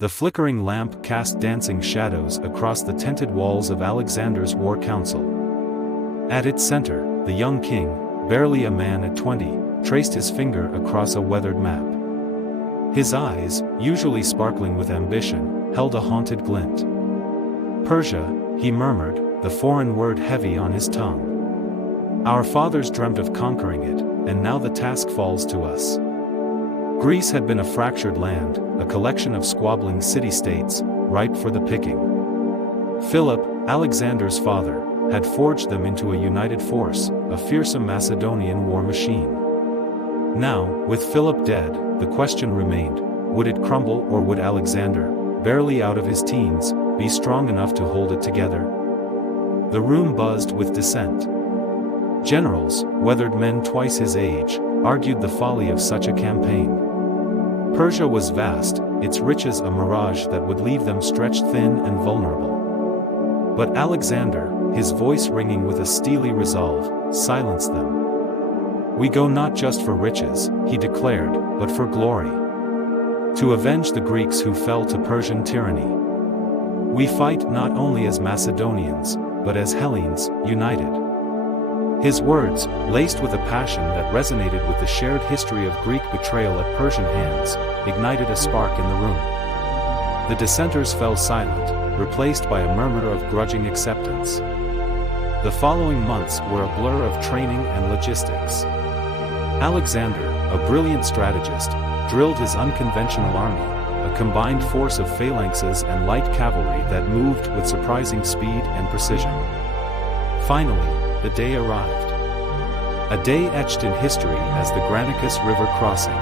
The flickering lamp cast dancing shadows across the tinted walls of Alexander's war council. At its center, the young king, barely a man at 20, traced his finger across a weathered map. His eyes, usually sparkling with ambition, held a haunted glint. Persia, he murmured, the foreign word heavy on his tongue. Our fathers dreamt of conquering it, and now the task falls to us. Greece had been a fractured land, a collection of squabbling city-states, ripe for the picking. Philip, Alexander's father, had forged them into a united force, a fearsome Macedonian war machine. Now, with Philip dead, the question remained, would it crumble or would Alexander, barely out of his teens, be strong enough to hold it together? The room buzzed with dissent. Generals, weathered men twice his age, argued the folly of such a campaign. Persia was vast, its riches a mirage that would leave them stretched thin and vulnerable. But Alexander, his voice ringing with a steely resolve, silenced them. We go not just for riches, he declared, but for glory. To avenge the Greeks who fell to Persian tyranny. We fight not only as Macedonians, but as Hellenes, united. His words, laced with a passion that resonated with the shared history of Greek betrayal at Persian hands, ignited a spark in the room. The dissenters fell silent, replaced by a murmur of grudging acceptance. The following months were a blur of training and logistics. Alexander, a brilliant strategist, drilled his unconventional army, a combined force of phalanxes and light cavalry that moved with surprising speed and precision. Finally, the day arrived. A day etched in history as the Granicus River crossing.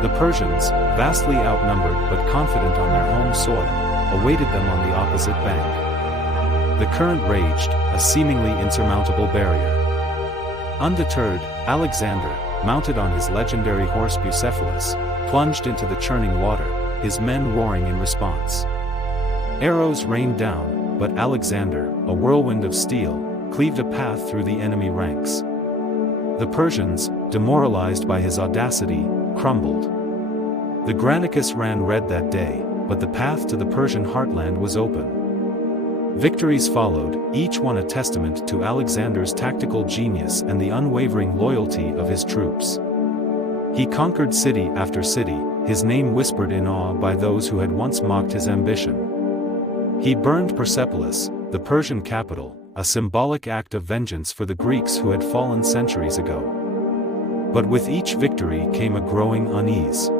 The Persians, vastly outnumbered but confident on their home soil, awaited them on the opposite bank. The current raged, a seemingly insurmountable barrier. Undeterred, Alexander, mounted on his legendary horse Bucephalus, plunged into the churning water, his men roaring in response. Arrows rained down, but Alexander, a whirlwind of steel, cleaved a path through the enemy ranks. The Persians, demoralized by his audacity, crumbled. The Granicus ran red that day, but the path to the Persian heartland was open. Victories followed, each one a testament to Alexander's tactical genius and the unwavering loyalty of his troops. He conquered city after city, his name whispered in awe by those who had once mocked his ambition. He burned Persepolis, the Persian capital, a symbolic act of vengeance for the Greeks who had fallen centuries ago. But with each victory came a growing unease.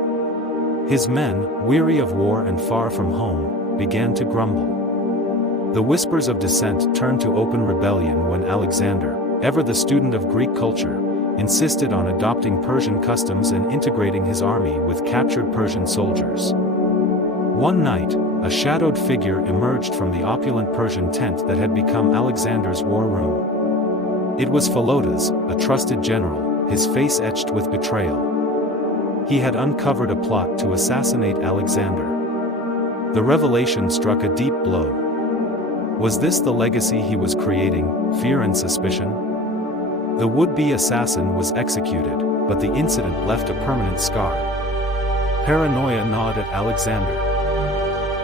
His men, weary of war and far from home, began to grumble. The whispers of dissent turned to open rebellion when Alexander, ever the student of Greek culture, insisted on adopting Persian customs and integrating his army with captured Persian soldiers. One night, a shadowed figure emerged from the opulent Persian tent that had become Alexander's war room. It was Philotas, a trusted general, his face etched with betrayal. He had uncovered a plot to assassinate Alexander. The revelation struck a deep blow. Was this the legacy he was creating, fear and suspicion? The would-be assassin was executed, but the incident left a permanent scar. Paranoia gnawed at Alexander.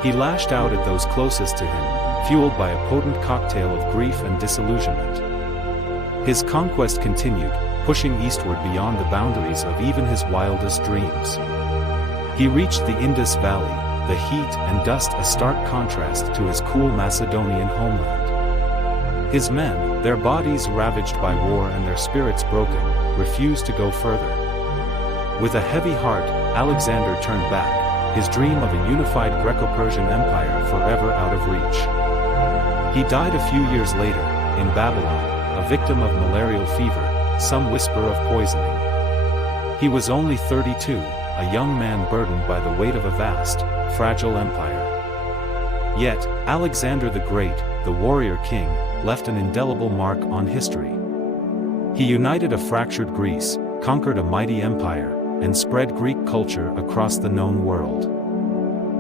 He lashed out at those closest to him, fueled by a potent cocktail of grief and disillusionment. His conquest continued, pushing eastward beyond the boundaries of even his wildest dreams. He reached the Indus Valley, the heat and dust a stark contrast to his cool Macedonian homeland. His men, their bodies ravaged by war and their spirits broken, refused to go further. With a heavy heart, Alexander turned back, his dream of a unified Greco-Persian empire forever out of reach. He died a few years later, in Babylon, a victim of malarial fever, some whisper of poisoning. He was only 32, a young man burdened by the weight of a vast, fragile empire. Yet, Alexander the Great, the warrior king, left an indelible mark on history. He united a fractured Greece, conquered a mighty empire, and spread Greek culture across the known world.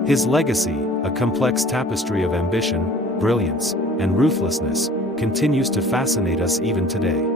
His legacy, a complex tapestry of ambition, brilliance, and ruthlessness, continues to fascinate us even today.